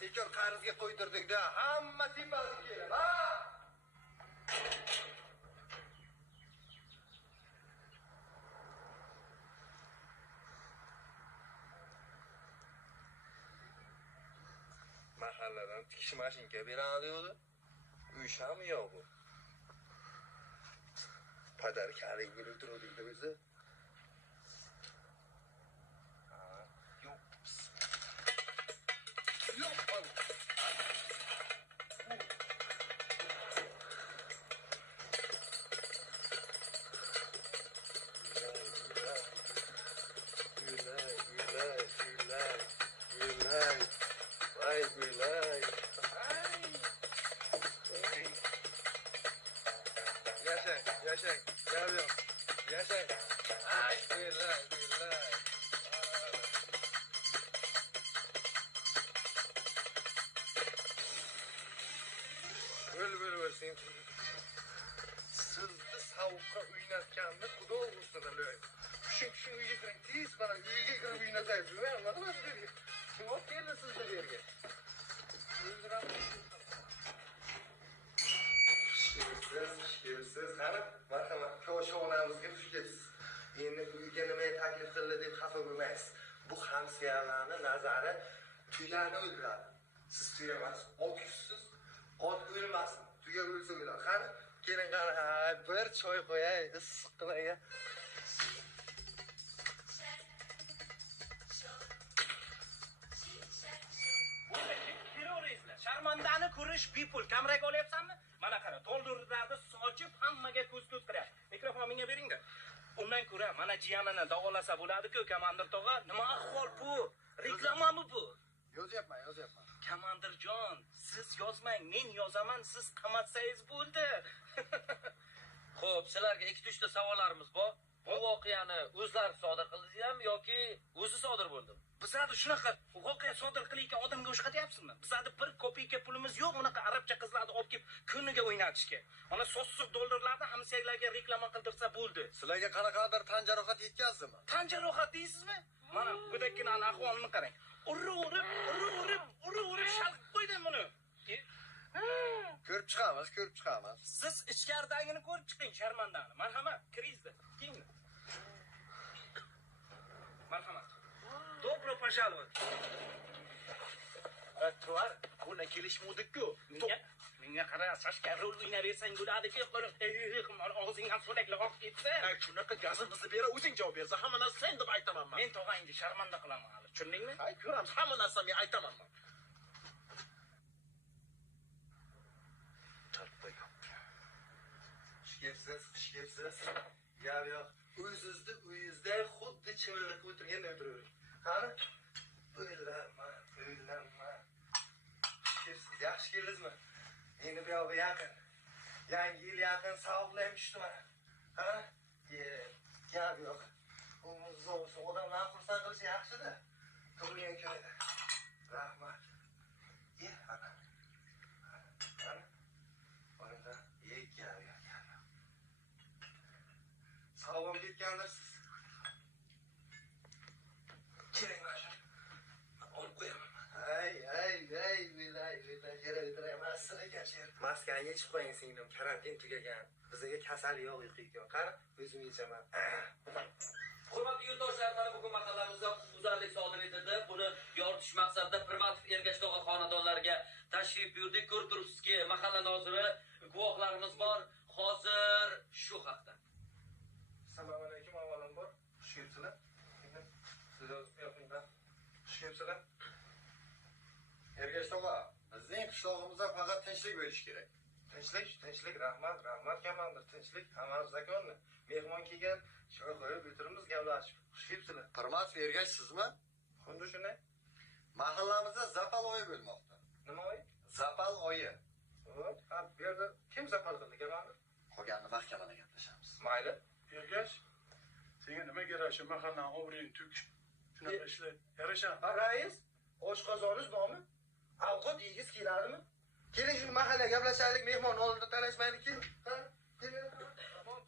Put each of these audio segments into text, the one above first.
tekor qarzga qo'ydirdik-da, hamma tepasiga keladi. Ha! Mahalladan tikish mashinka beradi edi. Uysham yo'q bu. Padarkalik bo'lib turuvdik-da o'zi. Yo'q. Yo'q. Ay, gülay. Yaşak. Geliyorum. Yaşak. Ay, gülay. Öl sen. Sizni sovuqqa uynatganni xudo ursin o'lay. Shu uyga kiring, tez mana uyga kirib uynataysiz. Anladingmi sizlarga? Kim olib keldi sizni bu yerga? Şikirsiz. Qani, marhamat, ko'shovnamizga tush ketsiz. Endi uyga nima taklif qildi deb xafa bo'lmaysiz. Bu hamsiyalarni nazari tuyani o'ldiradi. Siz tuya emas, ot yuzsiz. Ot o'lmasin. Tuya o'lsa o'ladi. Qani, keling qani, bir choy qo'yay, issiq qilay. Sharmandani ko'rish bepul. Kameraga olyapsanmi? Mana qara, to'ldirlarni sochib hammaga ko'z qilyapti. Mikrofon menga bering-da. Undan ko'ra mana jiyanini davolasa bo'ladi-ku, komandir tog'a. Nima ahvol bu? Reklamami bu? Yozyapman. Komandirjon, siz yozmang, men yozaman, siz qamatsangiz bo'ldi. Xo'p, sizlarga 2-3 ta savollarimiz bor. Bu voqeani o'zlari sodir qildingizmi yoki o'zi sodir bo'ldimi? Bizada shunaqa voqea sodir qilayotgan odamga o'xshatyapsizmi? Bizada 1 kopeyka pulimiz yo'q, unaqa arabcha qizlarni olib kelib kuniga o'ynatishga. Mana so'ssiq dollarlarni hamsiyalarga reklama qildirsa bo'ldi. Sizlarga qanaqadir tan jarohat yetkazdimi? Tan jarohat deysizmi? Mana budakkinaning ahvolini qarang. Urib shalqib qo'ydim buni. Ko'rib chiqamiz. Siz ichkaridagini ko'rib chiqing, sharmandani. Marhamat, kiringizda. Keyin. Marhamat. Добро пожаловать. Tovar, buna kelishmovdik-ku. Menga qara, sashka rol o'ynaversang bo'ladi-ku. Og'zingdan so'laklar oqib ketsa. Shunaqa gazimizni bera, o'zing javob bersa, hamma narsa sen deb aytaman men. Men tog'angni sharmanda qilaman hali. Tushundingmi? Hay, ko'ramiz, hamma narsa men aytaman men. Shikepsiz. Yo'q. Uyingizda xuddi chimirliq o'tirganday o'tiravering. Qani? O'ylanma. Shikepsiz, yaxshi keldingizmi? Meni bu yoqqa yaqin. Yangi yil yaqin savoblar tushdi mana. Ha? Yo'q. O'zing odamlarni xursand qilish yaxshi-da. Tug'ilgan kunida. Rahmat. Ana. Oyda, gel. Sağlam ketgandirsiz. Keling mana. Olib qo'yaman. Ay, bilay, yere o'tiraman sizga. Maskani yechib qo'ying singlim, karantin tugagan. Bizga kasal yo'q, uyqu. Qani, o'zim yechaman. Hurmatli yurtdoshlar, mana bugun mahallamizda huquqbuzarlik sodir etildi. Buni yoritish maqsadida Pirmatov Ergashtog'a xonadonlariga tashrif buyurdik. Ko'rib turibsizki, mahalla noziri, guvohlarimiz bor. Hozir shu haqda. Assalomu alaykum, avvalambor. Xush kelibsizlar. Sizlar yo'qinglar. Xush kelibsizlar. Ergashtog'a, bizning qishlog'imizda faqat tinchlik bo'lishi kerak. Tinchlik, rahmat, komandir, tinchlik, hammamiz zakonni. Mehmon kelgan, choy qo'yib o'tiramiz, gaplashib. Xush kelibsizlar. Pirmatov Ergashsizmi? Xuddi shunday. Mahallamizda zapal oyi bo'lmoqda. Nima oyi? Zapal oyi. Ha, bu yerda kim zapal qildi, komandir? Qolganini mahkamada gaplashamiz. Mayli. Ergash, senga nima kerak shu mahallaning obro'yini tuk? Shunaqa ishlar yarashadi. Rais, oshqozoningiz bormi? Ovqat yegiz keladimi? Keling shu mahalla gaplashaylik, mehmon oldida talashmaylik. Ha? Keling.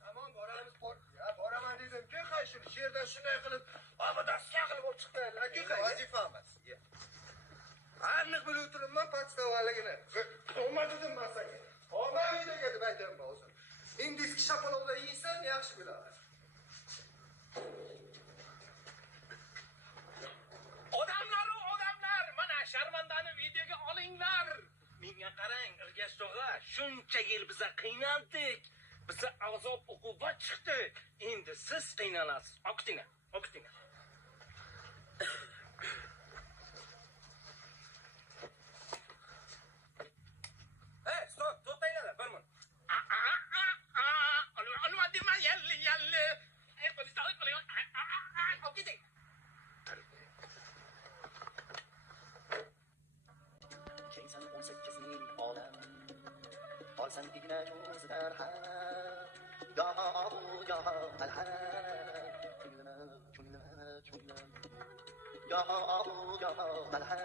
Tamam, boramiz. Boraman dedim-ku, qayshini sherdan shunday qilib, obodasiga qilib olib chiqdilar. Vazifamiz. Aniq bilib turibman podstavaligini. Olma dedim men senga. Olma uydaga deb aytaman o'zim. Indiski shapalovda yeysan, yaxshi bo'ladi. Odamlar, mana Sharmandani videoga olinglar. Menga qarang, Ergash tog'a, shuncha yil biza qiynaldik. Biza azob uqubat chiqdi. Endi siz qiynalasiz. Oqitinglar. Hey, stop, to'xtanglar, bir minut. Nima deyman, yalli. Qo'lisalik qiling. Oqiting. Keysan 18 ming odam olsan igna ko'zidan ham yo malham ko'nglima yo malham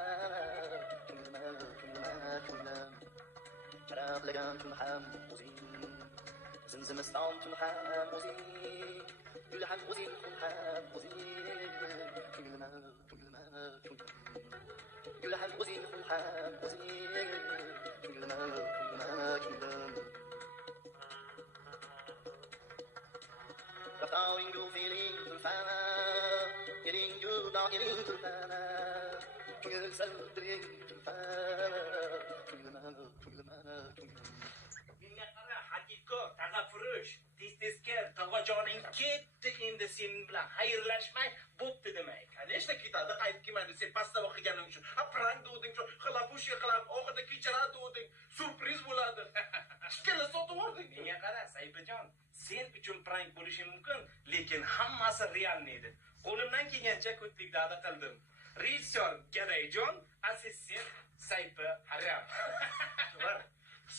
ko'nglima charaqlagan kun ham o'zing zimzimiston tun ham o'zing gul ham o'zing kun ham o'zing ko'nglima gul ham o'zing kun ham o'zing ko'nglima Rafting you feeling tulfana Getting you down getting tulfana Ko'ngil saldiring tulfana Ko'nglima Menga qara, haqiqo, tag'afurush, tez-tezkar, tog'ajoning ketdi, endi sen bilan xayrlashmay bo'pti demak. Конечно, ketadi, qaytib kelmaydi. Sen pastda o'qiganing uchun. Prank degding, shu xalapush qilib, oxirida kechiradi degding, surpriz bo'ladi. Ikkala sotib yubording. Menga qara, Sayfijon, sen uchun prank bo'lishi mumkin, lekin hammasi real edi. Qo'limdan kelgancha ko'plik da'da qildim. Rejissor Gadayjon, assistent Sayfi Haram.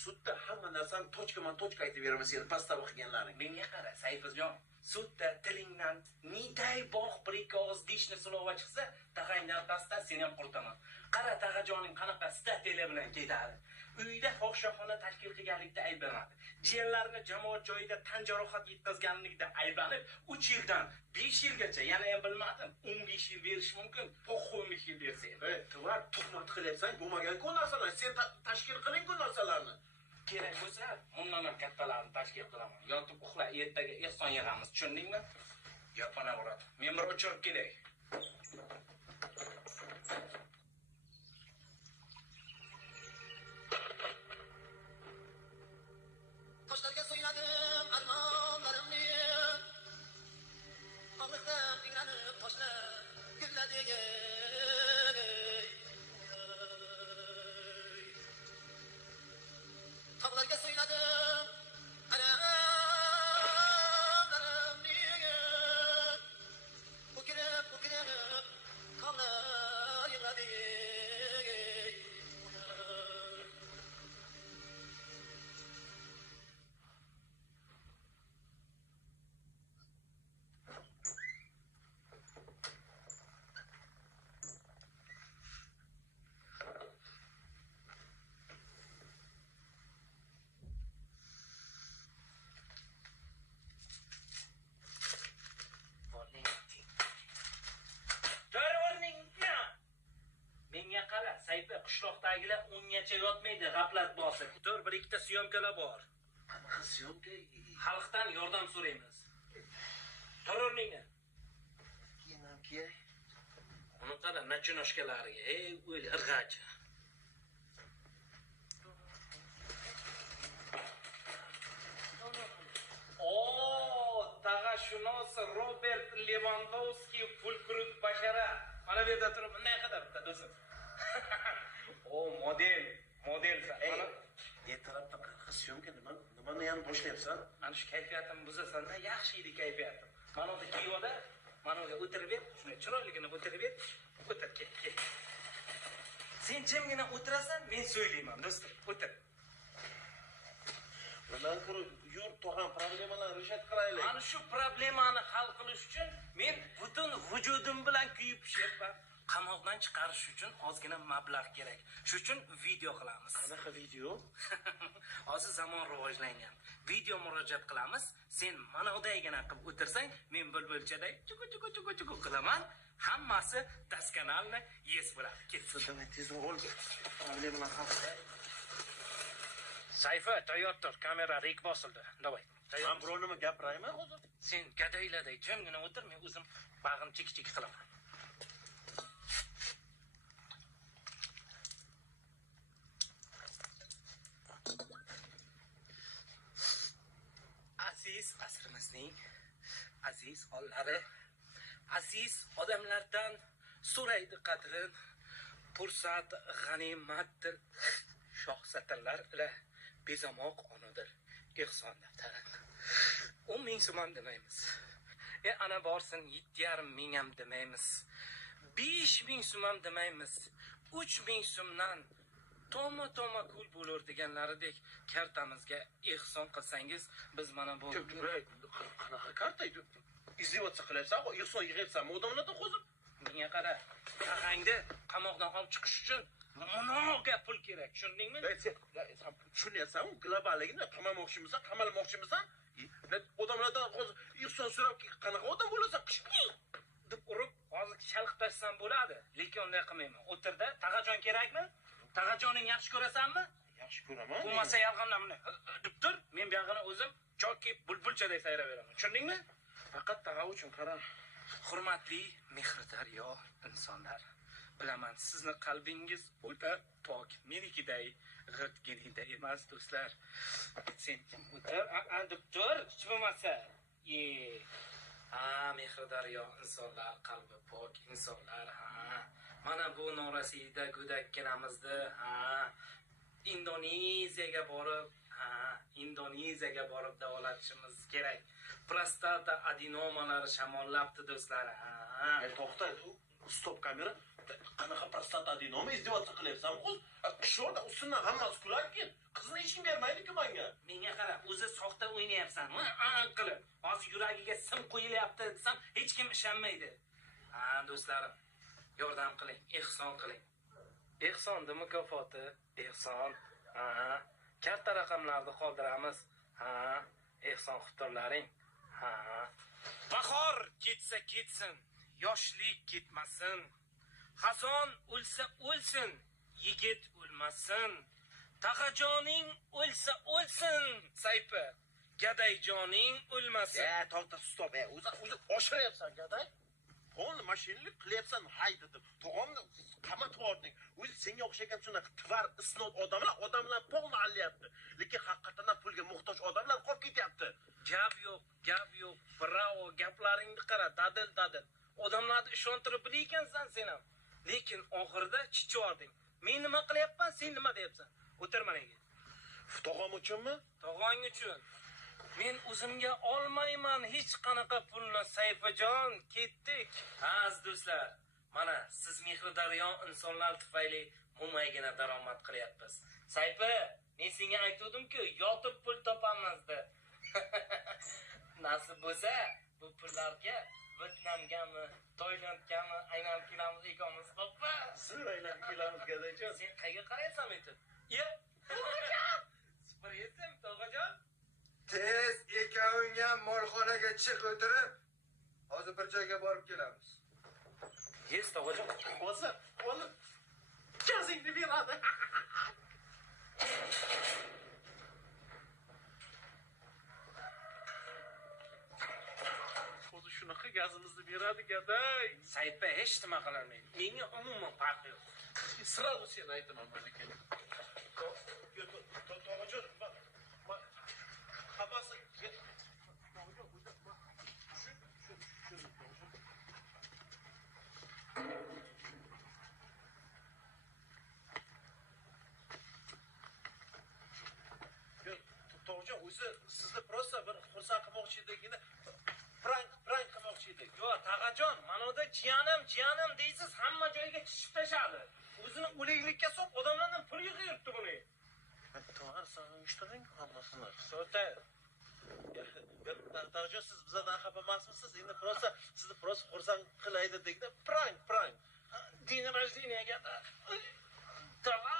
Sudda hamma narsani tochka aytib beraman sen pastda o'qiganlaring. Menga qara, Sayfijon, sudda tilingdan niday bog' prikaz deyishni sulova chiqsa, tag'angdan pastdan seni ham qurtaman. Qara, tag'ajoning qanaqa statiyalar bilan ketadi. Uyda fohishaxona tashkil qilganlikda ayblanadi. Jiyanlarini jamoat joyida tan jarohat yetkazganlikda ayblanib, 3 yildan 5 yilgacha, yana ham bilmadim, 15 yil berish mumkin. Po'xo'y yil bersa. Tuvar tuhmat qilyapsan, bo'lmagan-ku narsalar. Sen tashkil qiling-ku narsalarni. Kerak bo'lsa, bundan ham kattalarni tashkil qilaman. Yotib uxla, ertaga ehson yig'amiz, tushundingmi? Yapana uradi. Men bir o'chirib kelay. Toshlarga so'yladim armonlarimni Og'riqdan ingranib toshlar gulladi Tog'larga so'yladim armonlarimni Ko'kirib tog'lar yig'ladi Menga qara, Sayfi qishloqdagilar ungacha yotmaydi, g'aflat bosib. Tur, bir ikkita syomkalar bor. Qanaqa syomka? Xalqdan yordam so'raymiz. Tur o'rningga. Kiyinam kiyay. Uni qara, nachinoshkalariga, o'l irg'achi. Tag'ashunos Robert Lewandowski fulkrut bashara. Mana bu yerda turib, bunday qadar bitta do'stim. Model. Mana Ertalabda qanaqa syomka nimani yana boshlayapsan? Mana shu kayfiyatimni buzasan-da, yaxshi edi kayfiyatim. Mana unda kiyoda, mana unga o'tirib ber, shunday chiroyligini o'tirib ber. O'tir, kel. Sen jimgina o'tirasan, men so'ylayman, do'stim. O'tir. Bundan ko'ra yurt tog'am problemalarni yechib qilaylik. Mana shu problemani hal qilish uchun men butun vujudim bilan kuyib pishyapman. qamoqdan chiqarish uchun ozgina mablag' kerak. Shuning uchun video qilamiz. Qanaqa video? Hozir zamon rivojlangan. Video murojaat qilamiz. Sen mana udaygina qilib o'tirsang, men bulbulchaday chuku qilaman. Hammasi daskanalni yes bo'ladi. Ketsin, tezroq ol. Avliya bilan xalqda. Sayfa, tayyor tur. Kamera rek bosildi. Davay. Men biror nima gapiraymi hozir? Sen gadayladay jimgina o'tir, men o'zim bag'im chik-chik qilaman. Aziz asrimizning aziz onlari, aziz odamlardan so'raydi qadrin, fursat g'animatdir, shoh satrlar ila bezamoq onadir, ehson daftarin. 10 ming so'm ham demaymiz. Ana borsin 7,5 ming ham demaymiz. 5 ming so'm ham demaymiz. 3 ming so'mdan toma kul bo'lur deganlaridek kartamizga ehson qilsangiz, biz mana bu Qanaqa karta? Izdevotsa qilyapsan-ku, ehson yig'yapsanmi odamlardan hozir? menga qara, tag'angni qamoqdan olib chiqish uchun munoga pul kerak, tushundingmi? Sen tushunyapsanmi? Globalligini qamalmoqchimisan, qamalmoqchimisan? Odamlardan hozir ehson so'rab qanaqa odam bo'lasan? deb urib, hozir shalq tashsam bo'ladi, lekin unday qilmayman. O'tirda, Tag'ajon kerakmi? Tag'ajoning yaxshi ko'rasanmi? Yaxshi ko'raman. Bo'lmasa yalg'ondan buni deb tur, men bu yog'ini o'zim choki bulbulchaday sayraveraman. Tushundingmi? Faqat tag'a uchun qara. Hurmatli mehridaryo insonlar, bilaman sizni qalbingiz o'ta pok, menikiday g'irtginiday emas do'stlar. Sen kim o'tir, deb tur, hech bo'lmasa. Mehridaryo insonlar, qalbi pok insonlar, mana bu norasida go'dakkinamizni, Indoneziyaga borib davolatishimiz kerak. Prostata adenomalari shamollabdi do'stlar. To'xta, stop kamera. Qanaqa prostata adenoma izdevotsa qilyapsan-ku? Qishloqda ustidan hammasi kuladigan. Qizni ishing bermaydi-ku menga. Menga qara, o'zi soxta o'ynayapsanmi? Qilib. Hozir yuragiga sim qo'yilyapti desam, hech kim ishonmaydi. Do'stlarim, yordam qiling, ehson qiling. Ehsonni mukofoti, ehson. Karta raqamlarni qoldiramiz. Ehson xuturlaring. Bahor ketsa ketsin, yoshlik ketmasin. Xazon o'lsa o'lsin, yigit o'lmasin. Tag'ajoning o'lsa o'lsin, saypi. Gadayjoning o'lmasin. To'xta, stop. O'zi oshiryapsan, gaday. Qo'lni mashinalik qilyapsan, haydi deb. Tog'amni qamatib yording. O'zi senga o'xshagan shunaqa tvar, isnod odamlar polni allayapti. Lekin haqiqatan pulga muhtoj odamlar qolib ketyapti. Gap yo'q. Bravo, gaplaringni qara, dadil. Odamlarni ishontirib bilaykansan sen ham. Lekin oxirida chichording. Men nima qilyapman, sen nima deyapsan? O'tir managa. Tog'am uchunmi? Tog'ang uchun. Men o'zimga olmayman hech qanaqa pulni, Sayfajon, ketdik. Aziz do'stlar, mana siz mehridaryo insonlar tufayli mo'maygina daromad qilyapmiz. Sayfa, men senga aytdim-ku, yotib pul topamiz deb. Nasib bo'lsa, bu pullarga Vyetnamgami, Toylandgami aylanib kelamiz ikamiz, xo'pmi? Siz aylanib kelamiz gadayjon. Sen qayerga qaraysan aytib? Tog'ajon! Supuraysan, Tog'ajon? Tez ikkoving ham molxonaga chiq o'tirib, hozir bir joyga borib kelamiz. Yes, Tog'ajon. Hozir, gazingni beradi. Hozir shunaqa gazimizni beradi gaday. Saytda hech nima qilolmaydi. Menga umuman farqi yo'q. Sразу sen aytaman mana keyin. Tog'ajon, hammasi Tog'ajon, o'zi sizni prosta bir xursand qilmoqchi edikgina prank qilmoqchi edik. Yo'q, Tag'ajon, mana unda jiyanim deysiz, hamma joyga tushib tashadi. O'zini o'liklikka solib, odamlardan pul yig'yapti buni. To'g'ri, sen uyushtiring hammasini. So'ta Tog'ajon, siz bizdan xafa emasmisiz? Endi prosta sizni xursand qilay dedikda prank. Tog'a.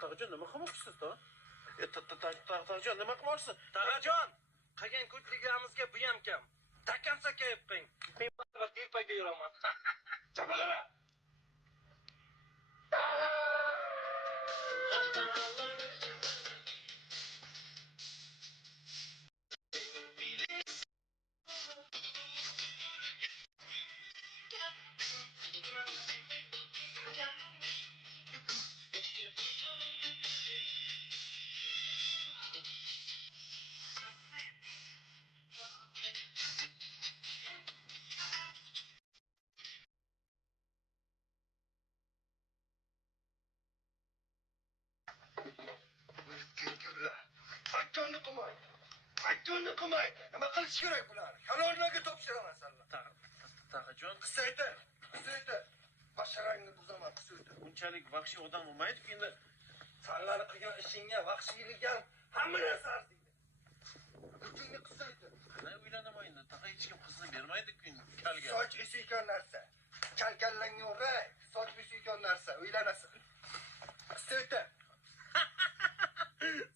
Tog'ajon, nima qilmoqchisiz, tog'a? Tog'ajon, nima qilmoqchisiz? Tog'ajon, qilgan ko'tligimizga bu ham kam. Takam sakayib qo'ying. Men vaqt telpaga yuraman. Chapalama. Aytganda qilmay. Nima qilish kerak bularni? Kalorlarga topshiramansanlar. Tog'ajon, Qisaytir. Basharangni buzaman, qisaytir. bunchalik vahshiy odam bo'lmaydi-ku endi. Sanlar qilgan ishingga vahshiylik ham hamma narsa arziydi. Kuchingni qisaytir. Qanday uylanaman endi? Tog'a hech kim qizni bermaydi-ku endi kalga. Soch esiykan narsa. Kalkallangga o'ray. Soch esiykan narsa. Uylanasan. Qisaytir.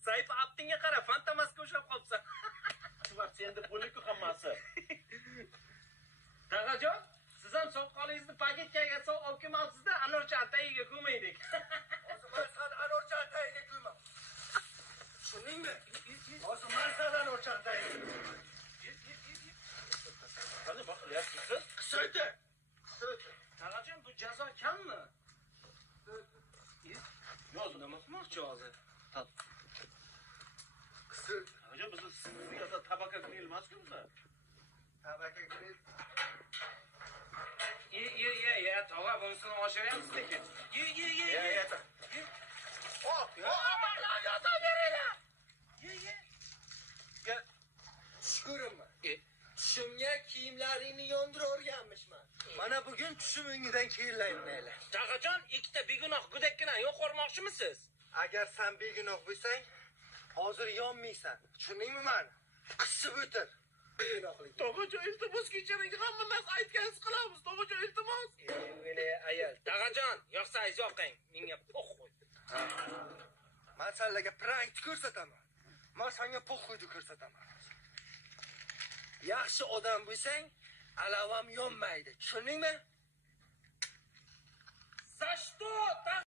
Saif aptingga qara, fantomasga o'xshab qolibsan. Vaqt endi bo'liku hammasi. Tog'ajon, siz ham soqolingizni paketkaga solib olib kelmoqsizda, anorchan tagiga ko'maydik. Hozir men san anorchan tagiga ko'yman. Tushundingmi? Hozir men san anorchan tagiga. Qani bak qilyapsiz? Qisaytir. Tog'ajon, bu jazo kammi? Yo'q, Nima qilmoqchi hozir? Qisaytir. Tog'ajon, biz sizga tabaka grill emas-ku bizlar. Tabaka grill. Ye, tog'a bunisini oshiryapsiz lekin. Ye. Shukurimman. Tushimga kiyimlaringni yondirib o'rganmishman. Mana bugun tushim o'ngidan keyinlayman. Tog'ajon, ikkita begunoh go'dakkina yo'qormoqchimisiz? Agar sen begunoh bo'lsang, hozir yonmaysan. Tushundingmi meni? Qisib o'tir. Begunohlik. Tog'ajon, iltimos kechiring, hamma narsa aytganingiz qilamiz. Tog'ajon, iltimos. Ayol. Tog'ajon, yoqsangiz yoqing. Menga po'xo'y. Men senlarga prank ko'rsataman. Men senga po'xo'yni ko'rsataman. Yaxshi odam bo'lsang, alavam yonmaydi. Tushundingmi? За что?